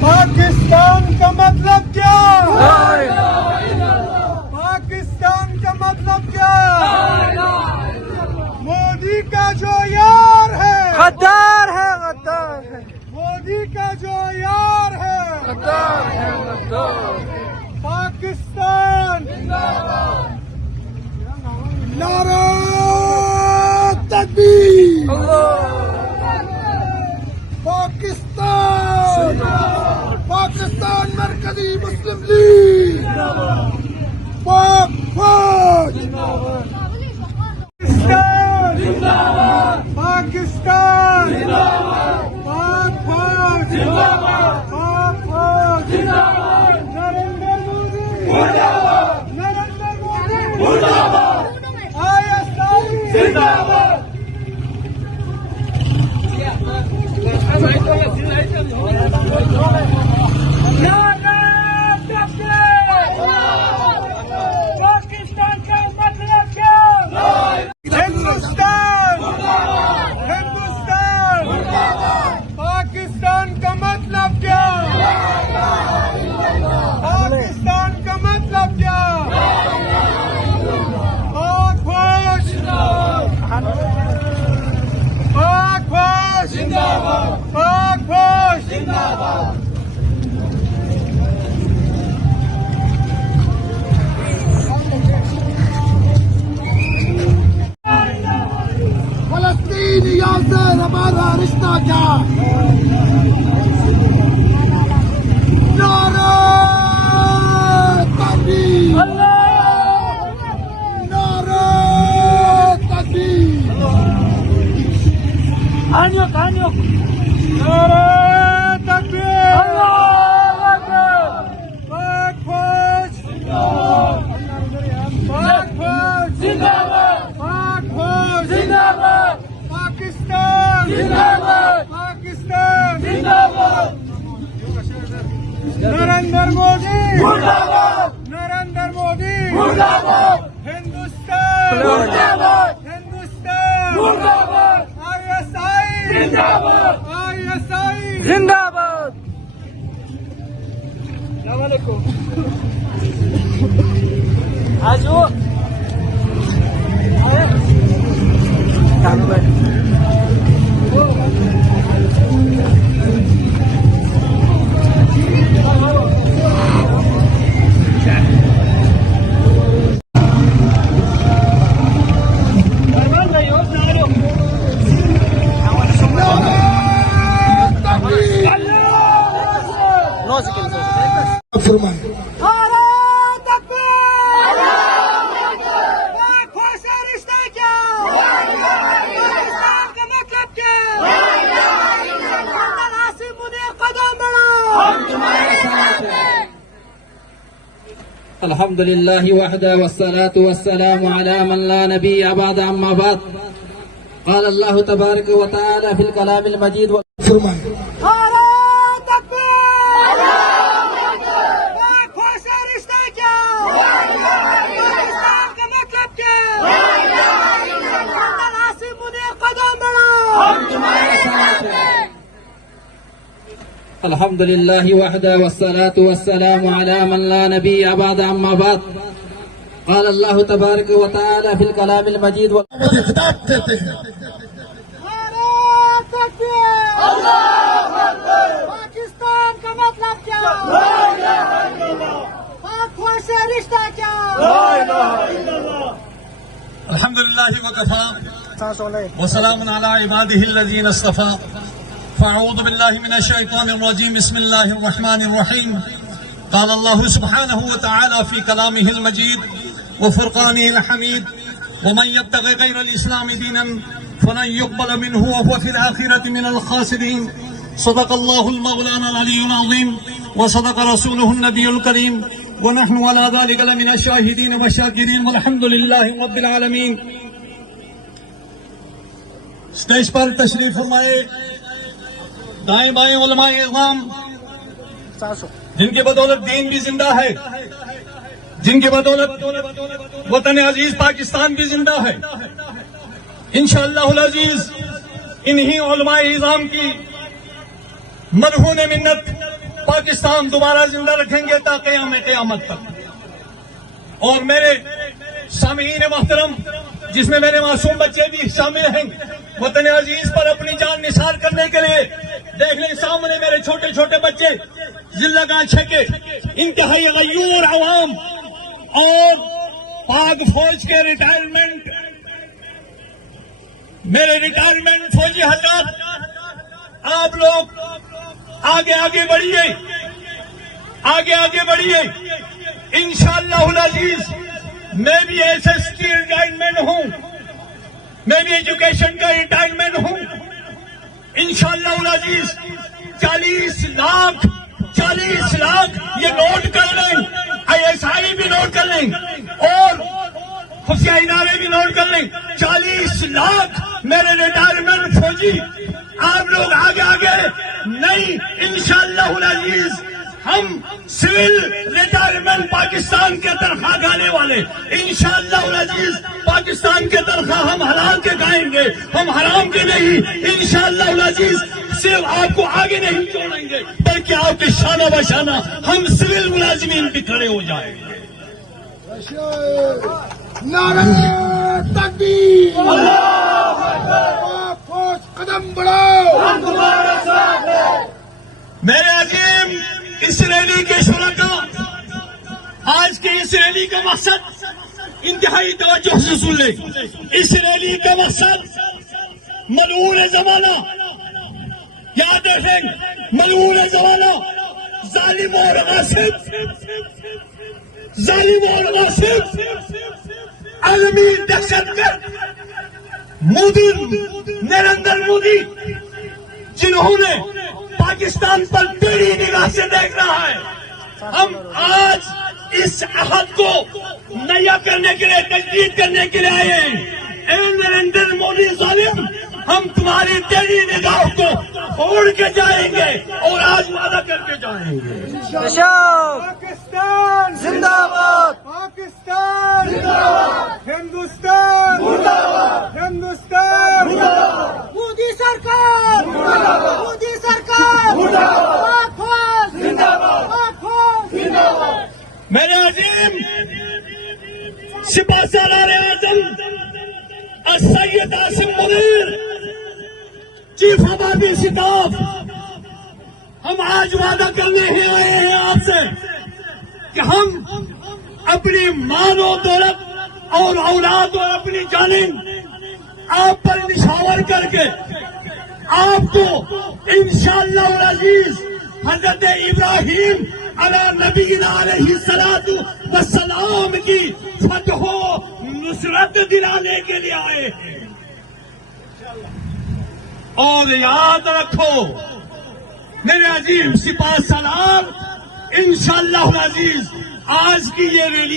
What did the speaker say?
پاکستان کا مطلب کیا؟ پاکستان کا مطلب کیا؟ مودی کا جو یار ہے غدار ہے، غدار ہے، مودی کا جو یار ہے غدار ہے، غدار۔ پاکستان نعرہ تکبیر، پاکستان، پاکستان مرکزی مسلم لیگ، پاک فوج، پاکستان، پاک فوج، پاک فوج، نریندر مودی، نریندر مودی، ISI زندہ باد۔ پاکستان کا مطلب کیا؟ ہندوستان، ہندوستان، پاکستان کا مطلب کیا؟ پاکستان کا مطلب کیا؟ پاک فوج، پاک فوج، پاک فوج، فلسطینیوں سے ہمارا رشتہ کیا؟ نعرہ تکبیر، نعرہ تکبیر، نعرہ تکبیر، پاک فوج، پاک فوج، پاک فوج، پاکستان، پاکستان، نریندر مودی، نریندر مودی، ہندوستان، ہندوستان، ISI زندہ باد۔ السلام علیکم۔ آجو فرمائیں الحمد لله وحده والصلاة والسلام على من لا نبي بعد أما بعد قال الله تبارك وتعالى في الكلام المجيد فرمائیں الحمد لله وحده والصلاة والسلام على من لا نبي بعد أما بعد قال الله تبارك وتعالى في الكلام المجيد خطاب دیتے ہیں پاکستان کا مطلب کیا؟ پاک فوج سے رشتہ کیا؟ الحمد لله وكفى وسلام على عباده الذين اصطفى فأعوذ بالله من الشيطان الرجيم بسم الله الرحمن الرحيم قال الله سبحانه وتعالى في كلامه المجيد وفرقانه الحميد ومن يبتغي غير الإسلام دينا فلن يقبل منه وهو في الآخرة من الخاسرين صدق الله المولانا العلي العظيم وصدق رسوله النبي الكريم ونحن على ذلك لمن الشاهدين والشاكرين والحمد لله رب العالمين. اسٹیج پر تشریف فرمائے دائیں بائیں علماء اعظام جن کی بدولت دین بھی زندہ ہے، جن کی بدولت وطن عزیز پاکستان بھی زندہ ہے. انشاءاللہ العزیز انہی علماء اعظام کی مرہون منت پاکستان دوبارہ زندہ رکھیں گے تا قیام قیامت تک۔ اور میرے سامعین محترم، جس میں میرے معصوم بچے بھی شامل ہیں، وطن عزیز پر اپنی جان نثار کرنے کے لیے دیکھ لیں سامنے میرے چھوٹے چھوٹے بچے ضلع گاچھے کے انتہائی غیور عوام اور پاک فوج کے ریٹائرمنٹ میرے ریٹائرمنٹ فوجی حضرات، آپ لوگ آگے آگے بڑھیے، آگے آگے بڑھیے۔ انشاءاللہ العزیز میں بھی ایس ایس کی ریٹائرمنٹ ہوں، میں بھی ایجوکیشن کا ریٹائرمنٹ ہوں۔ انشاءاللہ العزیز 40 لاکھ یہ نوٹ کر لیں، ISI بھی نوٹ کر لیں اور خفیہ ادارے بھی نوٹ کر لیں۔ 40 لاکھ میرے ریٹائرمنٹ فوجی، آپ لوگ آگے آگے نہیں۔ انشاءاللہ العزیز ہم سول ریٹائرمنٹ پاکستان کے تنخواہ کھانے والے، انشاءاللہ العزیز پاکستان کے تنخواہ ہم حلال کے کھائیں گے، ہم حرام کے نہیں۔ انشاءاللہ العزیز صرف آپ کو آگے نہیں چھوڑیں گے بلکہ آپ کے شانہ بشانہ ہم سول ملازمین بھی کھڑے ہو جائیں گے۔ نعرہ تکبیر، پاک فوج قدم بڑھاؤ، ہم تمہارے ساتھ ہیں۔ میرے عظیم اس ریلی کے شرکاء، آج کے اس ریلی کا مقصد انتہائی توجہ سے سن لیں۔ اس ریلی کا مقصد ملعون زمانہ، یاد رکھیں، ملعون زمانہ ظالم اور غاصب، ظالم اور غاصب، عالمی دہشت گرد مودی، نریندر مودی، جنہوں نے پاکستان پر ٹیڑھی نگاہ سے دیکھ رہا ہے۔ ہم آج اس عہد کو نیا کرنے کے لیے، تجدید کرنے کے لیے آئے ہیں۔ اے نریندر مودی ظالم، ہم تمہاری ٹیڑھی نگاہ کو توڑ کے جائیں گے اور آج وعدہ کر کے جائیں گے۔ پاکستان زندہ باد، پاکستان ہندوستان ہندوستان مودی سرکار مودی سرکار پاک فوج پاک فوج میرے عظیم سپاہ سالار اعظم السید عاصم منیر، چیف آبادی اسٹاف، ہم آج وعدہ کرنے ہی آئے ہیں آپ سے کہ ہم اپنی مال و دولت اور اولاد اور اپنی جانیں آپ پر نشاور کر کے آپ کو انشاءاللہ العزیز حضرت ابراہیم علی نبینا علیہ الصلوۃ والسلام کی فتح و نصرت دلانے کے لیے آئے ہیں۔ اور یاد رکھو میرے عظیم سپاہ سالار، انشاءاللہ العزیز آج کی یہ ریلی